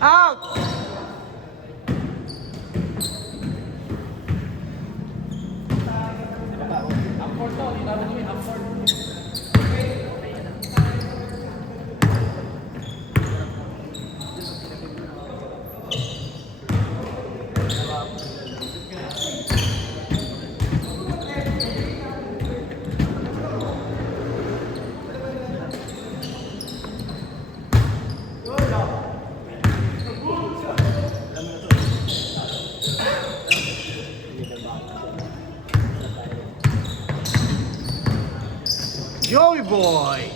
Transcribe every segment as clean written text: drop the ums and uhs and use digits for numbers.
Out! Joey boy!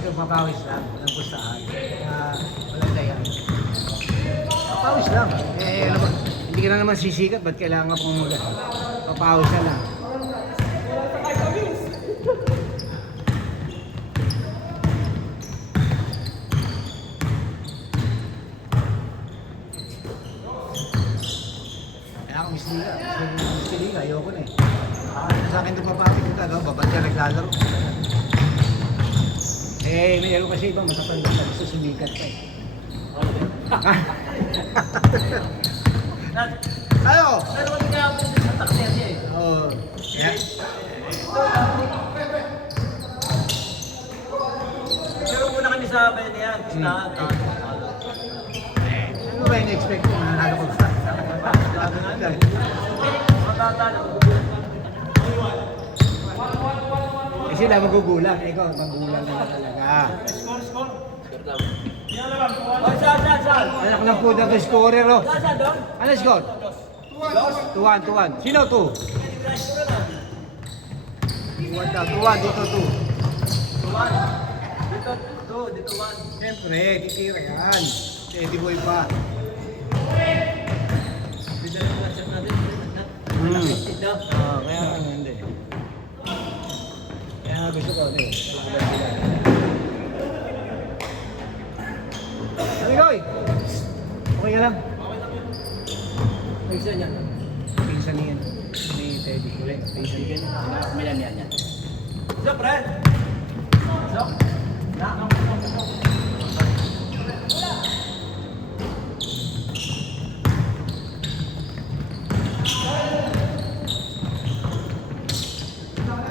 Ito papawis lang, walang pustahan. Walang dayan. Papawis lang. Ano ba? Hindi ka na naman sisikat, ba't kailangan pong papawis na lang? Kaya ako Miss Liga, ayoko na eh. Sa akin ito papapit ko talaga, babad ka naglalaro. Mayroon kasi iba matatanda na gusto sumikat pa eh. Ano? Pero wala nga ako sa taksi eh. Oo. Yeah. Pero muna kami sa bayan niyan. Ano ba yung expect mo? Nanalo ko ba? Matatalo. Eh sila magugulang. Ikaw, magugulang na talaga. Oh, saan? Anak ng puta ko scorer, oh. Saan doon? Ano score? 2-1. Sino 2? 2-1 daw. 2-1, dito 2. Dito 1. Siyempre, titira yan. Eddie boy pa. Dito lang ang chat natin. Dito. Kaya hindi. Kaya gusto ko, hindi. Amigoy! Okay ka lang? Isa niyan. Pinsan niyan. Ni Teddy. Pinsan niyan. Milan yan. Isa, pre. Isa.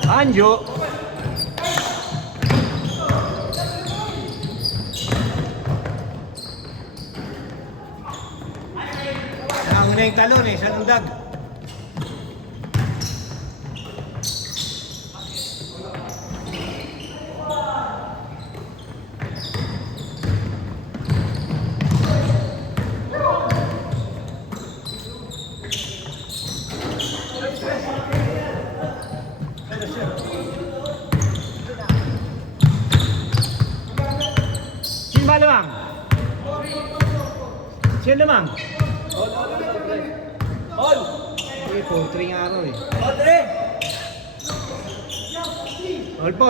Anjo! Ang una yung talon eh, sa lundag. Sino ba lamang? Sino lamang? All. Eh, 4-3 nga ako eh. All, pre. Roll 4.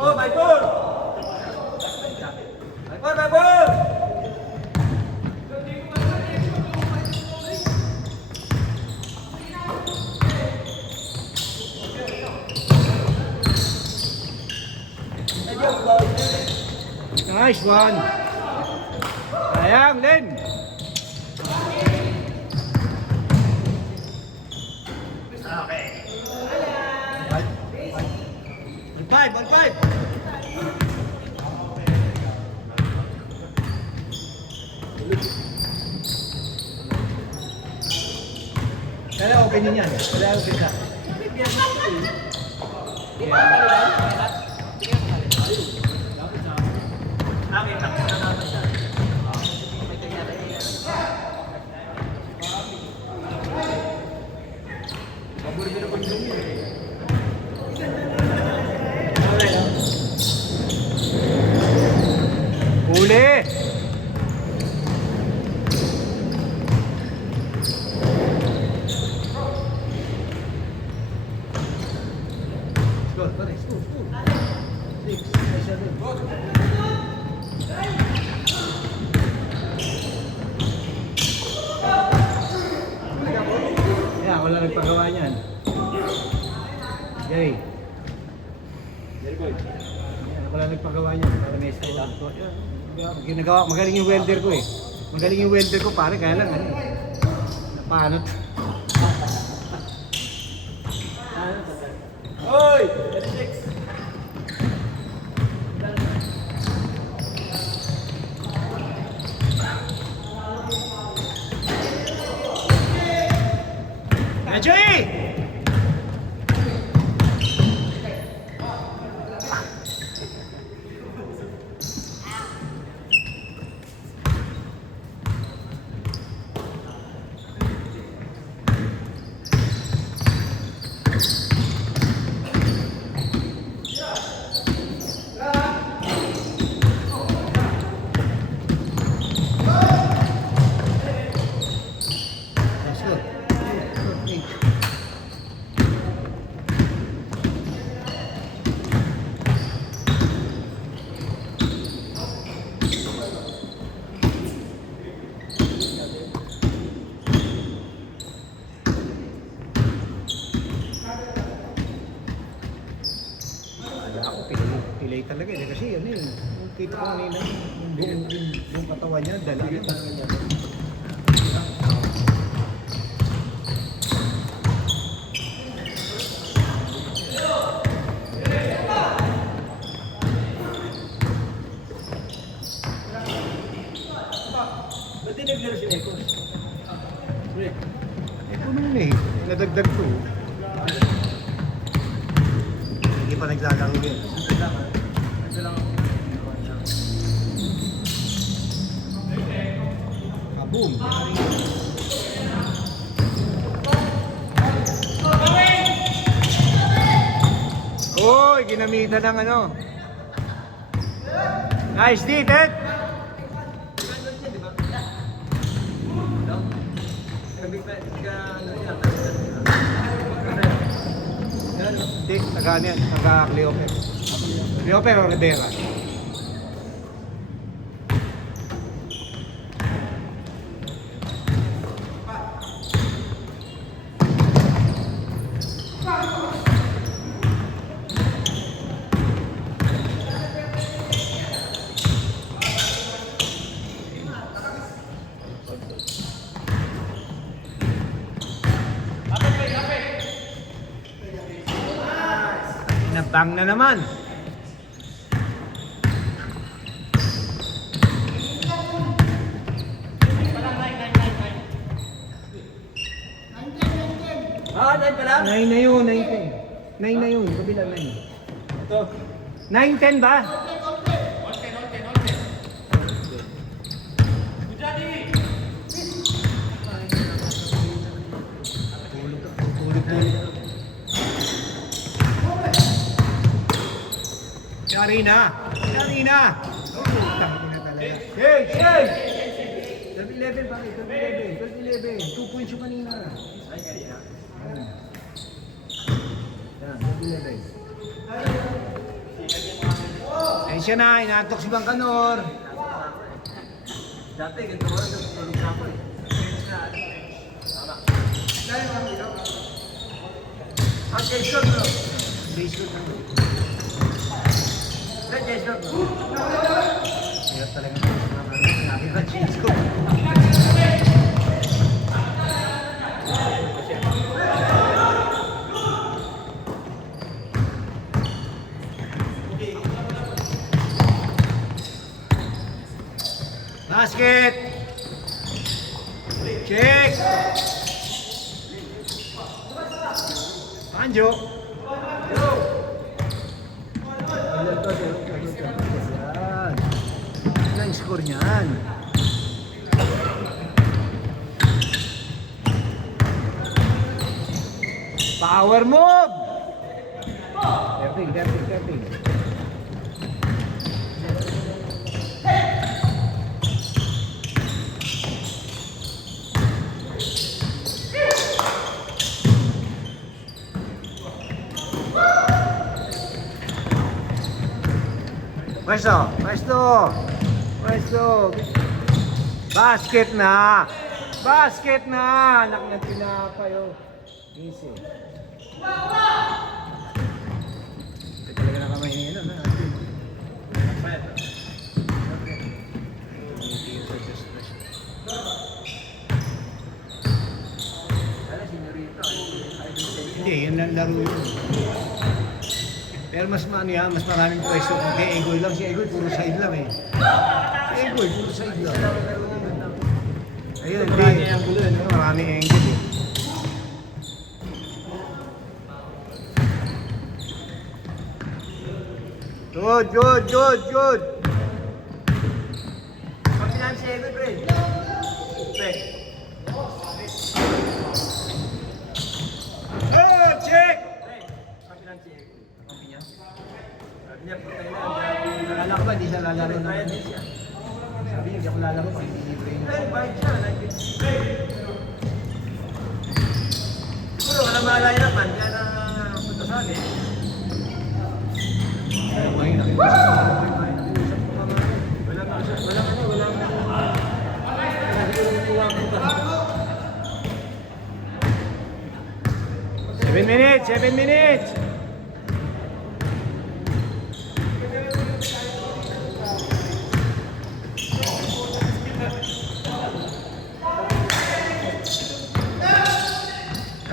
Oh, my ball. My ball. Nice one. Sayang, Len. Ball five. Kaya open yun yan. Kaya open ka. Amin, nakita na naman siya. Paborito na pag Go, pare, school. 6, 7. Yeah, wala nagpagawa niyan. Jay. Yeah, wala nagpagawa niyan. Para may style up ko. Ginagawa, magaling yung welder ko eh. Magaling yung welder ko pare, kaya lang ano eh. Napanot. Hoy! 36! Jay! Let's go. Wala ako, pilay talaga eh. Kasi ano eh, kita ko kanina, yung buong katawan niya, dala niya. Ba't di naglaro si Eko? Pre, Eh, puno na eh. Nadagdag ko. Hindi pa naglalaro yun. ito lang ah. Ito lang ako. Kaboom! Oy, ginamitan ng ano. Nice D, Ted! Ganun siya, di ba? No? Sabi pa, ano yan? Hindi, taga-ano yan, taga-Cleoper. Cleoper o Rivera? Nabang na naman. Ah, 9 pa lang? 9 na yun, 9-10. 9 na yun, kabila 9. Ito. 9-10 ba? Yari na! Yari na! Tangko na talaga. Hey! Hey! 12-11 bakit? 12-11. 2 points yung kanina. Ay, kanina. Yan, 12-11. Ayun siya na, inaantok si Bangkanor. Dati, ganito ko lang tulog na ako eh. Tama. Ang Jason bro. Base shoot na. Sa Jason bro. Hirap talaga sinabi ka, change ko. Basket! Check! Anjo! Yan. Yan ang score niyan. Power move! Tapping. Pwesto! Pwesto! Pwesto! Basket na! Basket na! Anak na tinapay oh. Easy. Ito talaga na kamay niya na. Hindi, yun lang laro yun. Pero mas mas maraming pwesto kung kay Egoy lang. Si Egoy puro side lang eh. Si Egoy puro side lang. Ayun, marami ang gulo. Maraming angle eh. Good, good, good, good. Kapilan si Egoy, pre. Pre. Oh, check! Pre. Kapilan si Egoy. Kampi niya. Sabi niya, putay na. Akala ko ba, di siya lalaro na. Bayad din siya. Sabi niya, di ako lalaro. Libre niya. Pre, bayad siya. Siguro, wala malay naman. Kaya na punta sa akin. Ayaw ko yun, nakiusap ko. Walang Seven minutes, 7 minutes.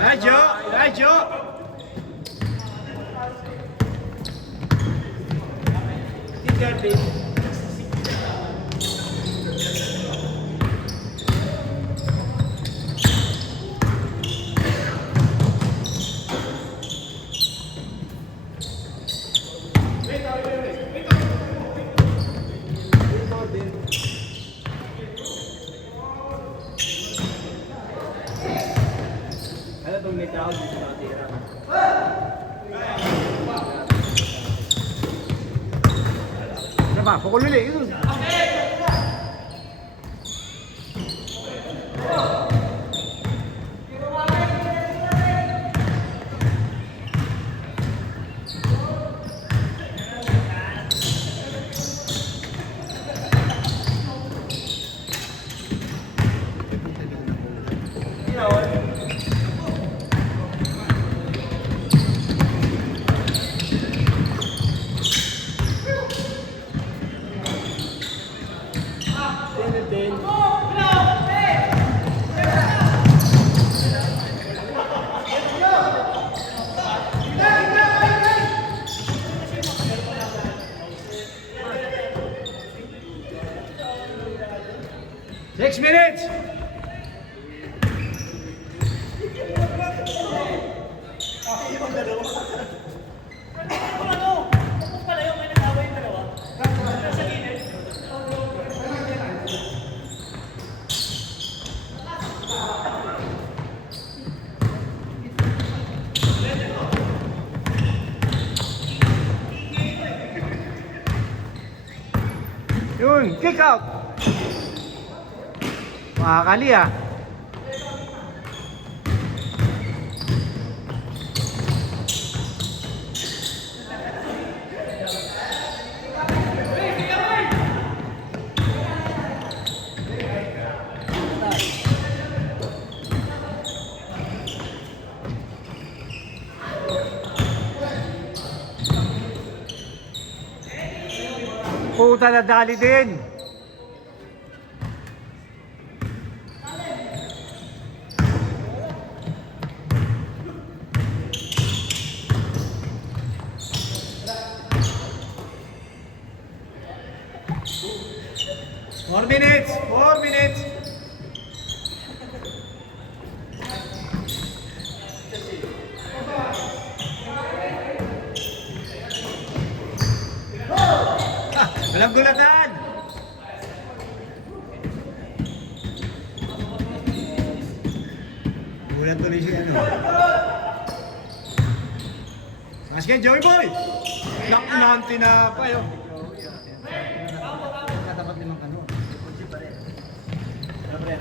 Radyo, radyo. Ano itong may tao dito sa tira? Ano ba? Pukul ulit. Yun. Six minutes. Yun, kick out. Makakali ah. Puta na dali din. Four minutes. 4 minutes. Walang gulatan! Gulat tuloy siya ano. Basket, Joey Boy! Lock na ang tinapay oh. Katapat limang kano. Kunsi pa rin. Ano pa rin?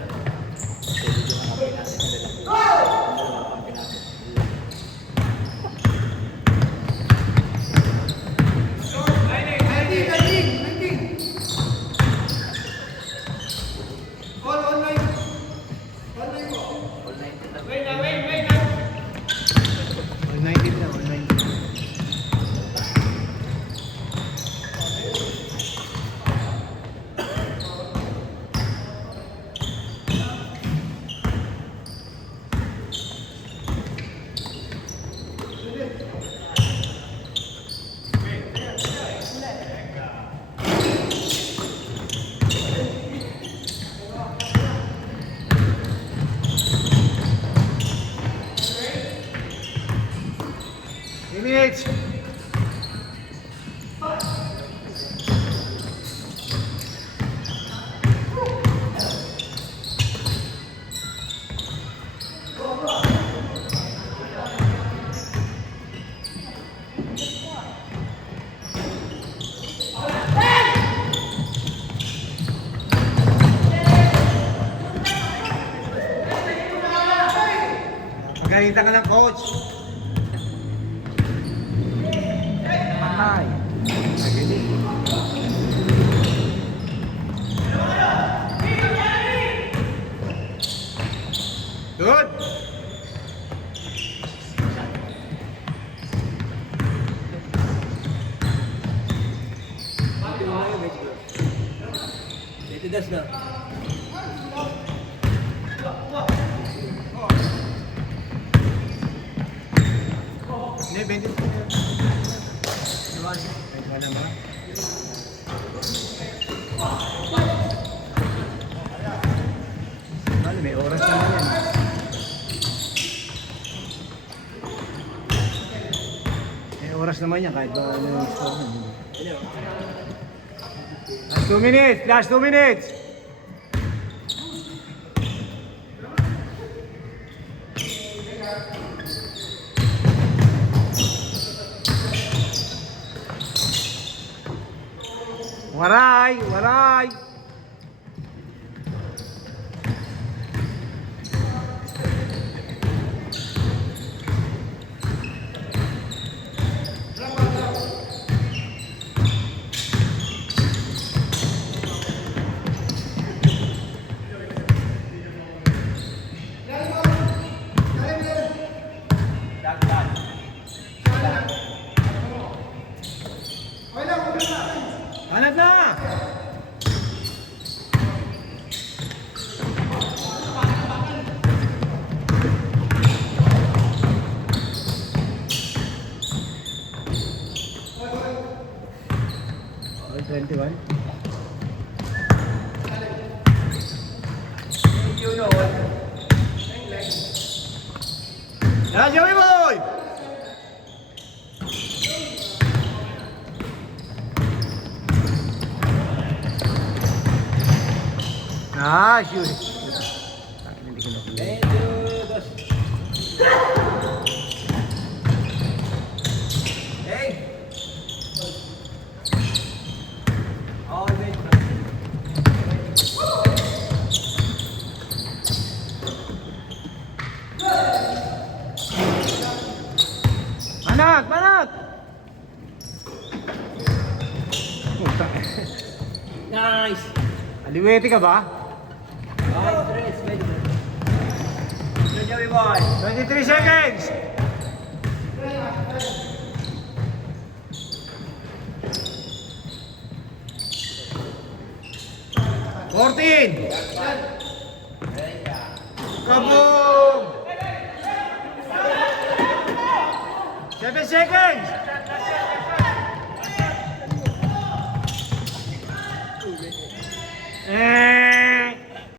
Pinagalitan ka ng coach. Patay. Nagaling. Good. Ito das na. Hindi, 20. Diba? Ito naman. Ano, may oras naman yan. May oras naman yan kahit ba ano yung score na. Last 2 minutes! Last 2 minutes! Waray! Waray! Hanap na! All 21. Thank you, Lord. Yan, Joey Boy! Ah, shoot. Hindi ko na. Thank you, dos. Hey! All right. Anak! Anak! Puta. Nice! Aliwete ka ba? Nice, Tres. Medyo. Good job, boy. 23 seconds! Fourteen! Kaboom! 7 seconds!